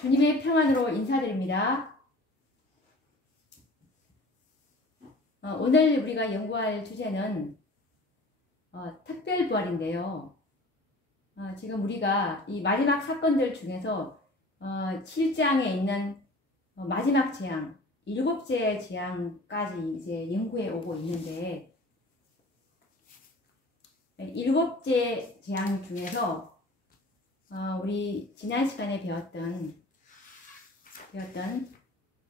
주님의 평안으로 인사드립니다. 오늘 우리가 연구할 주제는 특별부활인데요. 지금 우리가 이 마지막 사건들 중에서 7장에 있는 마지막 재앙, 7째 재앙까지 이제 연구해 오고 있는데 7째 재앙 중에서 우리 지난 시간에 배웠던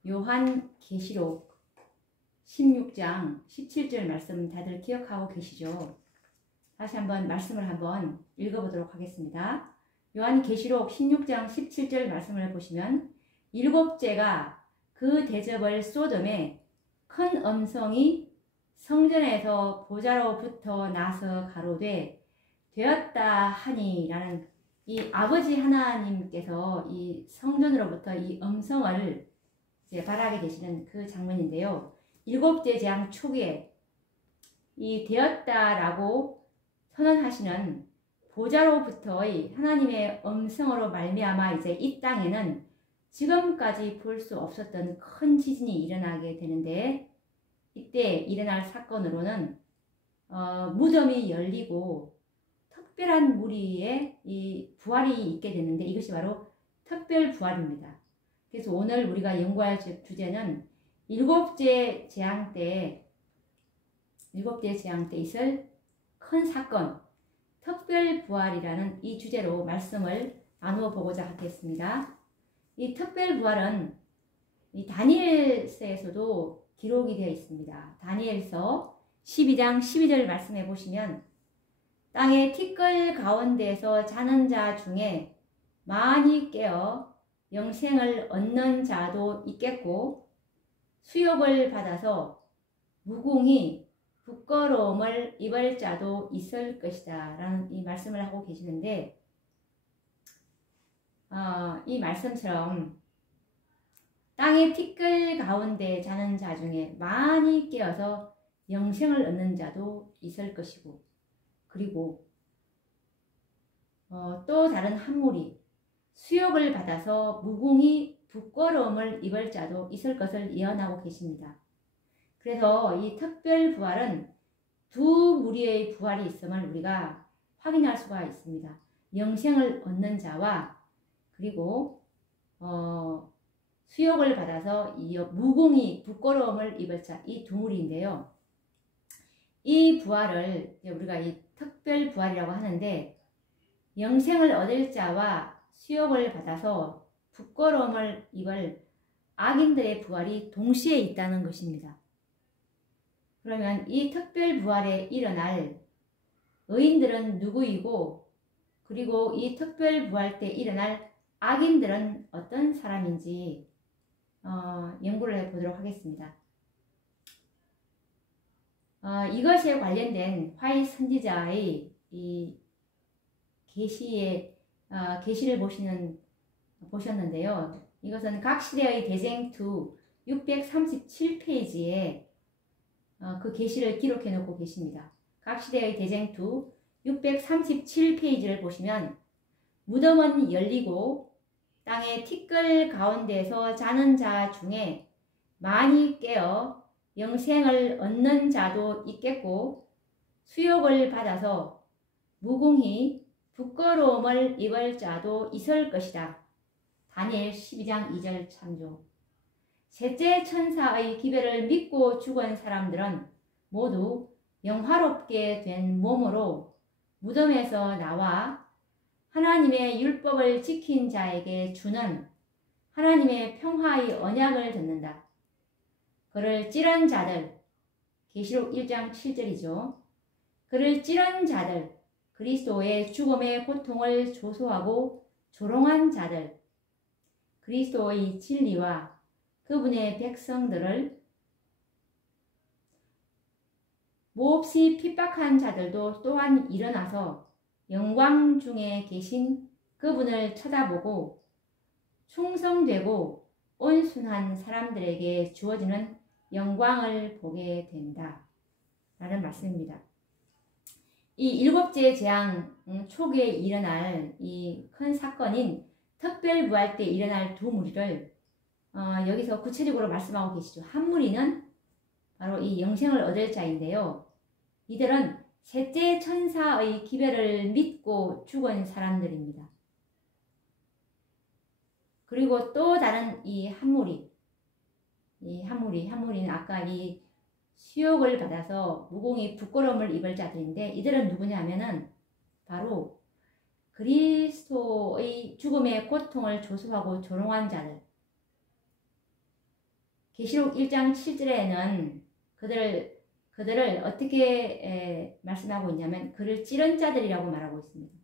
요한계시록 16장 17절 말씀 다들 기억하고 계시죠? 다시 한번 말씀을 한번 읽어보도록 하겠습니다. 요한계시록 16장 17절 말씀을 보시면 7째가 그 대접을 쏘듬에 큰 음성이 성전에서 보좌로부터 나서 가로되 되었다 하니 라는 이 아버지 하나님께서 이 성전으로부터 이 음성을 이제 발하게 되시는 그 장면인데요. 7째 재앙 초기에 이 되었다라고 선언하시는 보좌로부터의 하나님의 음성으로 말미암아 이제 이 땅에는 지금까지 볼 수 없었던 큰 지진이 일어나게 되는데 이때 일어날 사건으로는 무덤이 열리고 특별한 무리의 이 부활이 있게 됐는데 이것이 바로 특별 부활입니다. 그래서 오늘 우리가 연구할 주제는 7째 재앙 때 있을 큰 사건, 특별 부활이라는 이 주제로 말씀을 나누어 보고자 하겠습니다. 이 특별 부활은 이 다니엘서에서도 기록이 되어 있습니다. 다니엘서 12장 12절 말씀해 보시면 땅의 티끌 가운데서 자는 자 중에 많이 깨어 영생을 얻는 자도 있겠고 수욕을 받아서 무궁히 부끄러움을 입을 자도 있을 것이다 라는 이 말씀을 하고 계시는데 이 말씀처럼 땅의 티끌 가운데 자는 자 중에 많이 깨어서 영생을 얻는 자도 있을 것이고 그리고 또 다른 한 무리 수욕을 받아서 무궁히 부끄러움을 입을 자도 있을 것을 예언하고 계십니다. 그래서 이 특별 부활은 두 무리의 부활이 있음을 우리가 확인할 수가 있습니다. 영생을 얻는 자와 그리고 수욕을 받아서 무궁히 부끄러움을 입을 자, 이 두 무리인데요. 이 부활을 우리가 이 특별 부활이라고 하는데 영생을 얻을 자와 수욕을 받아서 부끄러움을 입을 악인들의 부활이 동시에 있다는 것입니다. 그러면 이 특별 부활에 일어날 의인들은 누구이고 그리고 이 특별 부활 때 일어날 악인들은 어떤 사람인지 연구를 해보도록 하겠습니다. 이것에 관련된 화이 선지자의 이 계시를 보셨는데요. 이것은 각 시대의 대쟁투 637페이지에 그 계시를 기록해 놓고 계십니다. 각 시대의 대쟁투 637페이지를 보시면 무덤은 열리고 땅의 티끌 가운데서 자는 자 중에 많이 깨어 영생을 얻는 자도 있겠고 수욕을 받아서 무궁히 부끄러움을 입을 자도 있을 것이다. 다니엘 12장 2절 참조. 셋째 천사의 기별을 믿고 죽은 사람들은 모두 영화롭게 된 몸으로 무덤에서 나와 하나님의 율법을 지킨 자에게 주는 하나님의 평화의 언약을 듣는다. 그를 찌른 자들, 계시록 1장 7절이죠. 그를 찌른 자들, 그리스도의 죽음의 고통을 조소하고 조롱한 자들, 그리스도의 진리와 그분의 백성들을 몹시 핍박한 자들도 또한 일어나서 영광 중에 계신 그분을 쳐다보고 충성되고 온순한 사람들에게 주어지는 영광을 보게 된다 라는 말씀입니다. 이 7째 재앙 초기에 일어날 이 큰 사건인 특별 부활 때 일어날 두 무리를 여기서 구체적으로 말씀하고 계시죠. 한 무리는 바로 이 영생을 얻을 자인데요. 이들은 셋째 천사의 기별을 믿고 죽은 사람들입니다. 그리고 또 다른 이 한 무리는 아까 이 수욕을 받아서 무공이 부끄러움을 입을 자들인데, 이들은 누구냐면은 바로 그리스도의 죽음의 고통을 조소하고 조롱한 자들. 계시록 1장 7절에는 그들을 어떻게 말씀하고 있냐면 그를 찌른 자들이라고 말하고 있습니다.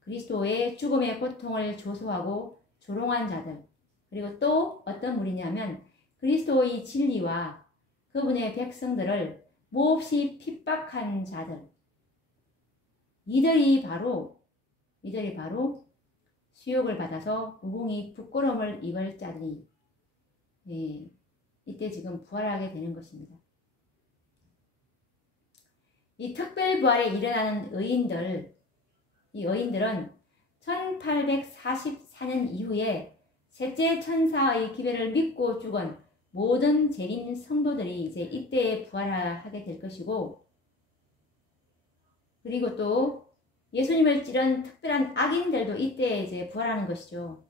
그리스도의 죽음의 고통을 조소하고 조롱한 자들. 그리고 또 어떤 무리냐면 그리스도의 진리와 그분의 백성들을 몹시 핍박한 자들. 이들이 바로 수욕을 받아서 무공이 부끄러움을 입을 자들이 이때 지금 부활하게 되는 것입니다. 이 특별 부활에 일어나는 이 의인들은 1844년 이후에 셋째 천사의 기별을 믿고 죽은 모든 재림 성도들이 이제 이때에 부활하게 될 것이고, 그리고 또 예수님을 찌른 특별한 악인들도 이때에 이제 부활하는 것이죠.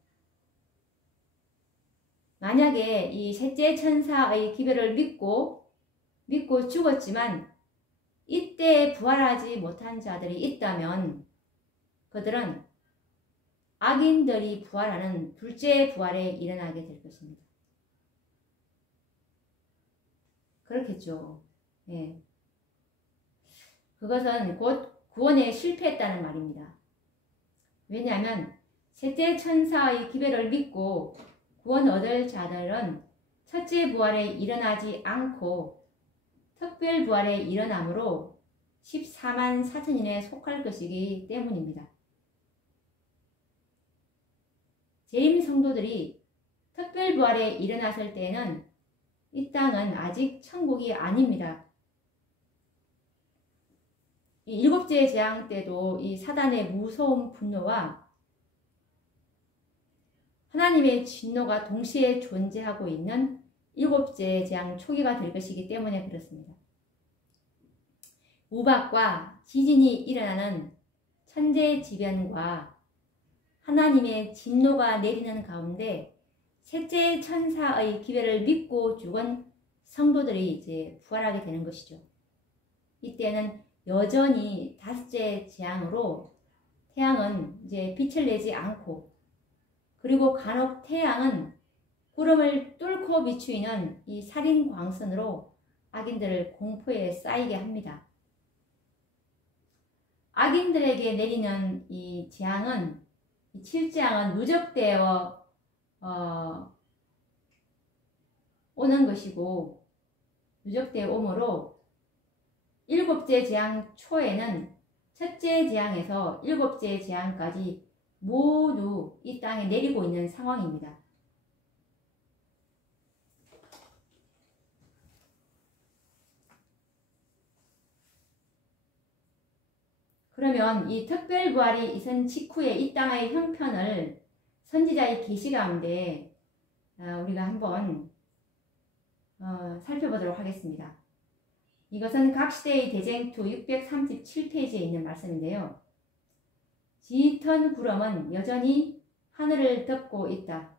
만약에 이 셋째 천사의 기별을 믿고 죽었지만 이때 부활하지 못한 자들이 있다면 그들은 악인들이 부활하는 둘째 부활에 일어나게 될 것입니다. 그렇겠죠. 예. 그것은 곧 구원에 실패했다는 말입니다. 왜냐하면 셋째 천사의 기별을 믿고 구원 얻을 자들은 첫째 부활에 일어나지 않고 특별 부활에 일어남으로 14만 4천인에 속할 것이기 때문입니다. 재림 성도들이 특별 부활에 일어났을 때에는 이 땅은 아직 천국이 아닙니다. 이 일곱째 재앙 때도 이 사단의 무서운 분노와 하나님의 진노가 동시에 존재하고 있는 일곱째 재앙 초기가 될 것이기 때문에 그렇습니다. 우박과 지진이 일어나는 천재지변과 하나님의 진노가 내리는 가운데 셋째 천사의 기별을 믿고 죽은 성도들이 이제 부활하게 되는 것이죠. 이때는 여전히 다섯째 재앙으로 태양은 이제 빛을 내지 않고, 그리고 간혹 태양은 구름을 뚫고 비추이는 이 살인 광선으로 악인들을 공포에 쌓이게 합니다. 악인들에게 내리는 이 재앙은, 이 7재앙은 누적되어 오는 것이고, 누적되어 오므로 일곱째 재앙 초에는 첫째 재앙에서 일곱째 재앙까지 모두 이 땅에 내리고 있는 상황입니다. 그러면 이 특별부활이 있은 직후에 이 땅의 형편을 선지자의 계시 가운데 우리가 한번 살펴보도록 하겠습니다. 이것은 각 시대의 대쟁투 637페이지에 있는 말씀인데요. 짙은 구름은 여전히 하늘을 덮고 있다.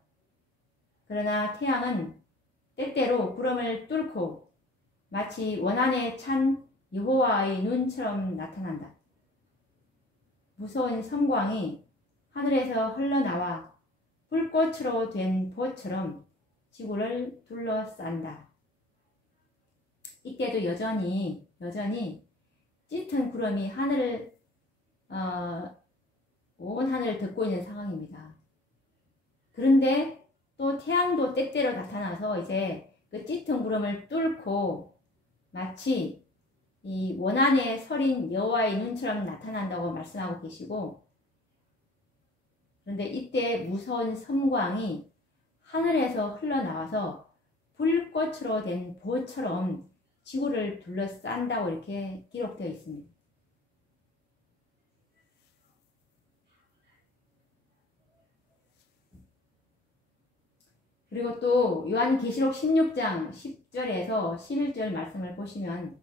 그러나 태양은 때때로 구름을 뚫고 마치 원한에 찬 여호와의 눈처럼 나타난다. 무서운 섬광이 하늘에서 흘러나와 불꽃으로 된 보처럼 지구를 둘러싼다. 이때도 여전히 짙은 구름이 하늘을 온 하늘을 덮고 있는 상황입니다. 그런데 또 태양도 때때로 나타나서 이제 그 짙은 구름을 뚫고 마치 이 원한에 서린 여호와의 눈처럼 나타난다고 말씀하고 계시고, 그런데 이때 무서운 섬광이 하늘에서 흘러나와서 불꽃으로 된 보처럼 지구를 둘러싼다고 이렇게 기록되어 있습니다. 그리고 또 요한계시록 16장 10절에서 11절 말씀을 보시면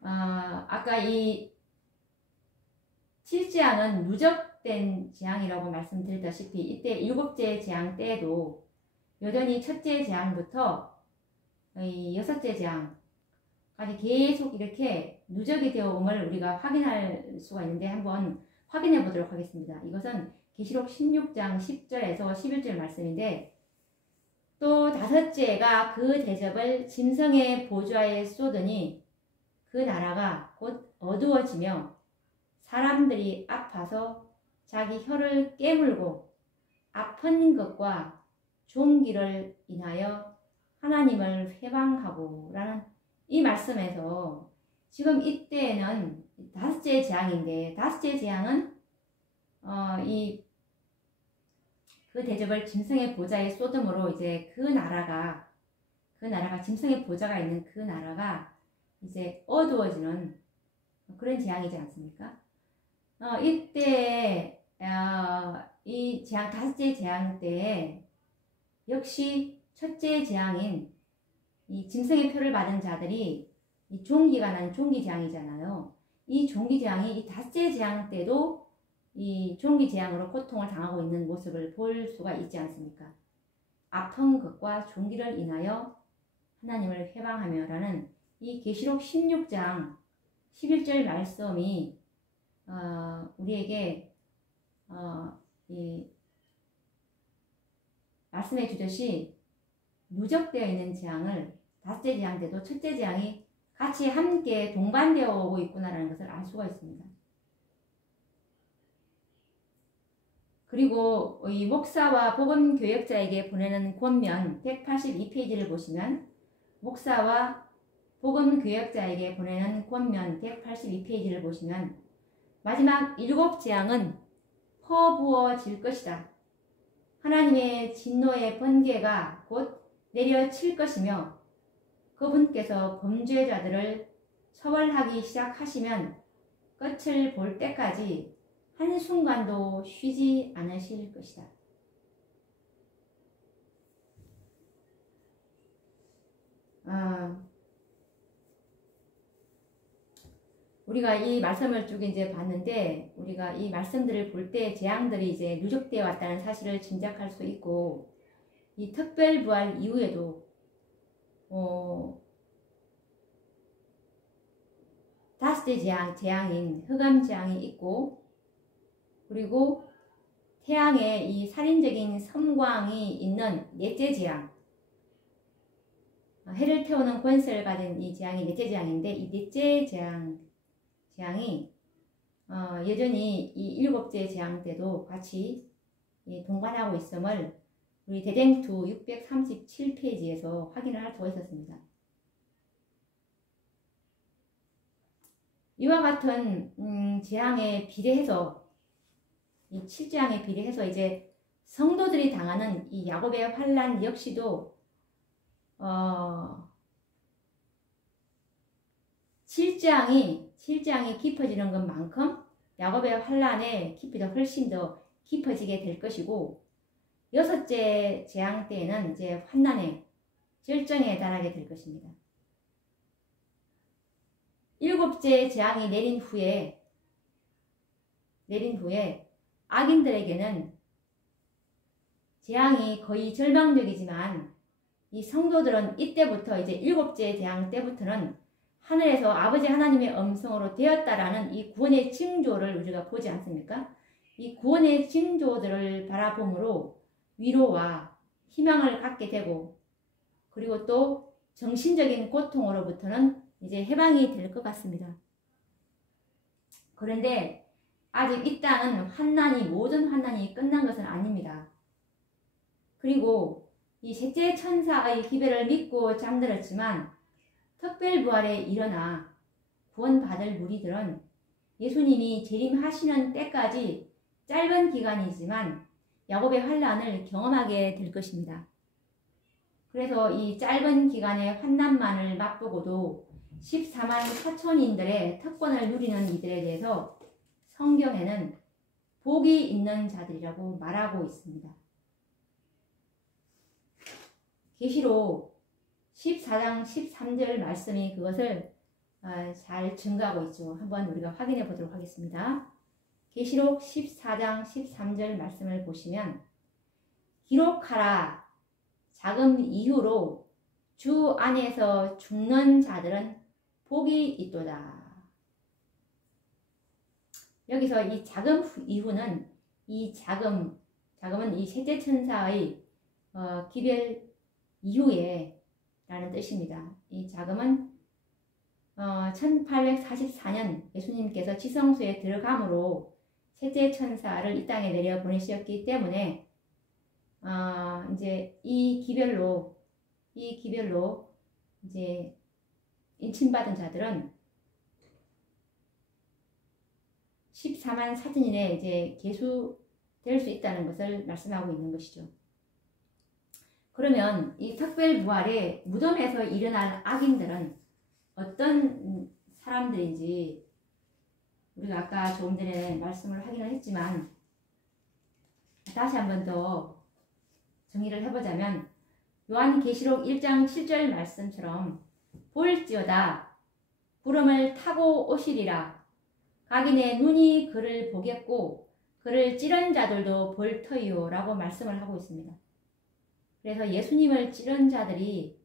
아까 이 7재앙은 누적된 재앙이라고 말씀드렸다시피 이때 7째 재앙 때에도 여전히 첫째 재앙부터 이 6째 재앙까지 계속 이렇게 누적이 되어 온걸 우리가 확인할 수가 있는데 한번 확인해 보도록 하겠습니다. 이것은 계시록 16장 10절에서 11절 말씀인데 또 다섯째가 그 대접을 짐승의 보좌에 쏟으니 그 나라가 곧 어두워지며 사람들이 아파서 자기 혀를 깨물고 아픈 것과 종기를 인하여 하나님을 회방하고 라는 이 말씀에서 지금 이때는 다섯째 재앙인데 다섯째 재앙은 그 대접을 짐승의 보좌에 쏟음으로 이제 그 나라가 짐승의 보좌가 있는 그 나라가 이제 어두워지는 그런 재앙이지 않습니까? 이때 이 재앙 다섯째 재앙 때 역시 첫째 재앙인 이 짐승의 표를 받은 자들이 이 종기가 난 종기 재앙이잖아요. 이 종기 재앙이 이 다섯째 재앙 때도 이 종기 재앙으로 고통을 당하고 있는 모습을 볼 수가 있지 않습니까? 아픈 것과 종기를 인하여 하나님을 회방하며 라는 이 계시록 16장 11절 말씀이 우리에게 이 말씀해 주듯이 누적되어 있는 재앙을 다섯째 재앙 때도 첫째 재앙이 같이 함께 동반되어 오고 있구나라는 것을 알 수가 있습니다. 그리고 이 목사와 복음 교역자에게 보내는 권면 182페이지를 보시면 목사와 복음 교역자에게 보내는 권면 182페이지를 보시면 마지막 7 재앙은 퍼부어질 것이다. 하나님의 진노의 번개가 곧 내려칠 것이며 그분께서 범죄자들을 처벌하기 시작하시면 끝을 볼 때까지 한순간도 쉬지 않으실 것이다. 우리가 이 말씀을 쭉 이제 봤는데 우리가 이 말씀들을 볼 때 재앙들이 이제 누적되어 왔다는 사실을 짐작할 수 있고 이 특별부활 이후에도 다섯째 재앙인 흑암 재앙이 있고 그리고 태양에 이 살인적인 섬광이 있는 넷째 재앙 해를 태우는 권세를 가진 이 재앙이 넷째 재앙인데 이 넷째 재앙이 여전히 이 7째 재앙 때도 같이 동반하고 있음을 우리 대댕투 637페이지에서 확인을 할 수가 있었습니다. 이와 같은 재앙에 비례해서 이 7재앙에 비례해서 이제 성도들이 당하는 이 야곱의 환난 역시도 7재앙이 깊어지는 것만큼 야곱의 환난의 깊이도 훨씬 더 깊어지게 될 것이고 6째 재앙 때에는 이제 환난의 절정에 달하게 될 것입니다. 7째 재앙이 내린 후에 악인들에게는 재앙이 거의 절망적이지만 이 성도들은 이때부터 이제 7째 재앙 때부터는 하늘에서 아버지 하나님의 음성으로 되었다라는 이 구원의 징조를 우리가 보지 않습니까? 이 구원의 징조들을 바라봄으로 위로와 희망을 갖게 되고 그리고 또 정신적인 고통으로부터는 이제 해방이 될 것 같습니다. 그런데 아직 이 땅은 모든 환난이 끝난 것은 아닙니다. 그리고 이 셋째 천사의 기별을 믿고 잠들었지만 특별부활에 일어나 구원받을 무리들은 예수님이 재림하시는 때까지 짧은 기간이지만 야곱의 환난을 경험하게 될 것입니다. 그래서 이 짧은 기간의 환난만을 맛보고도 14만 4천인들의 특권을 누리는 이들에 대해서 성경에는 복이 있는 자들이라고 말하고 있습니다. 계시록 14장 13절 말씀이 그것을 잘 증거하고 있죠. 한번 우리가 확인해 보도록 하겠습니다. 계시록 14장 13절 말씀을 보시면 기록하라 자금 이후로 주 안에서 죽는 자들은 복이 있도다. 여기서 이 자금 이후는 이 자금은 이 셋째 천사의 기별 이후에 라는 뜻입니다. 이 자금은 1844년 예수님께서 지성소에 들어감으로 셋째 천사를 이 땅에 내려 보내셨기 때문에 이제 이 기별로 이제 인침받은 자들은 14만 4천인에 이제 계수될 수 있다는 것을 말씀하고 있는 것이죠. 그러면 이 특별부활의 무덤에서 일어날 악인들은 어떤 사람들인지 우리가 아까 조금 전에 말씀을 하기는 했지만 다시 한 번 더 정리를 해보자면 요한계시록 1장 7절 말씀처럼 볼지어다 구름을 타고 오시리라 각인의 눈이 그를 보겠고 그를 찌른 자들도 볼 터이요 라고 말씀을 하고 있습니다. 그래서 예수님을 찌른 자들이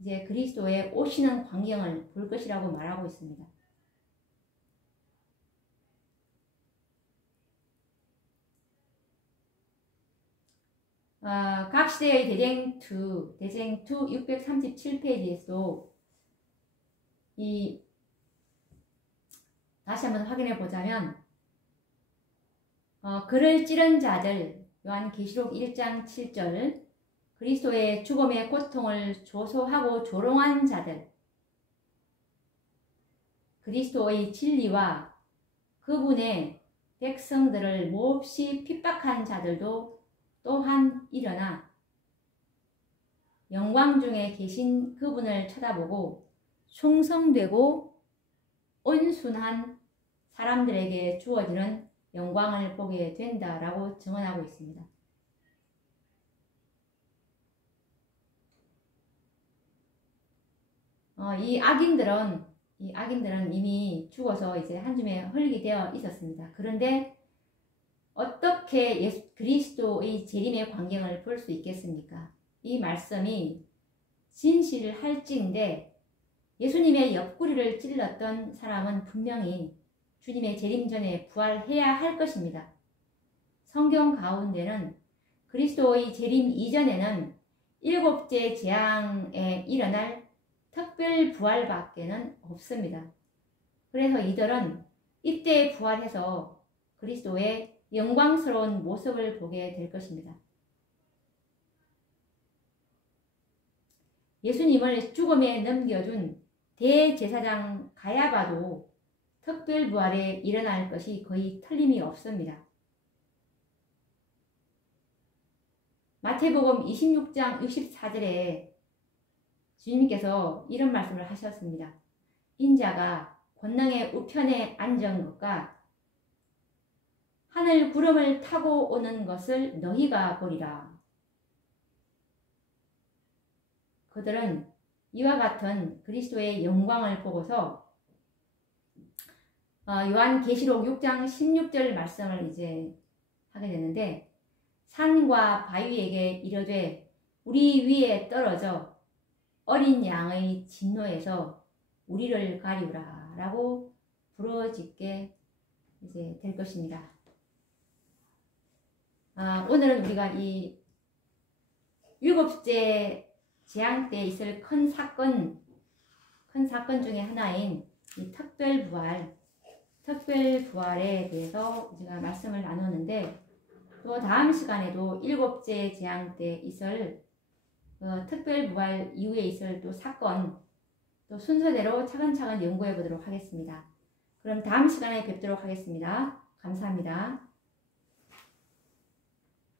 이제 그리스도의 오시는 광경을 볼 것이라고 말하고 있습니다. 각 시대의 대쟁2 637페이지에서 다시 한번 확인해 보자면 그를 찌른 자들 요한계시록 1장 7절 그리스도의 죽음의 고통을 조소하고 조롱한 자들 그리스도의 진리와 그분의 백성들을 몹시 핍박한 자들도 또한 일어나 영광 중에 계신 그분을 쳐다보고 충성되고 온순한 사람들에게 주어지는 영광을 보게 된다라고 증언하고 있습니다. 이 악인들은 이미 죽어서 이제 한 줌에 헐게 되어 있었습니다. 그런데 어떻게 그리스도의 재림의 광경을 볼 수 있겠습니까? 이 말씀이 진실할지인데 예수님의 옆구리를 찔렀던 사람은 분명히 주님의 재림 전에 부활해야 할 것입니다. 성경 가운데는 그리스도의 재림 이전에는 7째 재앙에 일어날 특별 부활밖에는 없습니다. 그래서 이들은 이때 부활해서 그리스도의 영광스러운 모습을 보게 될 것입니다. 예수님을 죽음에 넘겨준 대제사장 가야바도 특별부활에 일어날 것이 거의 틀림이 없습니다. 마태복음 26장 64절에 주님께서 이런 말씀을 하셨습니다. 인자가 권능의 우편에 앉은 것과 하늘 구름을 타고 오는 것을 너희가 보리라. 그들은 이와 같은 그리스도의 영광을 보고서 요한계시록 6장 16절 말씀을 이제 하게 되는데 산과 바위에게 이르되 우리 위에 떨어져 어린 양의 진노에서 우리를 가리우라 라고 부르짖게 이제 될 것입니다. 오늘은 우리가 이 7째 재앙 때 있을 큰 사건 중에 하나인 이 특별부활에 대해서 제가 말씀을 나누는데 또 다음 시간에도 7째 재앙 때 있을 특별부활 이후에 있을 또 사건 또 순서대로 차근차근 연구해 보도록 하겠습니다. 그럼 다음 시간에 뵙도록 하겠습니다. 감사합니다.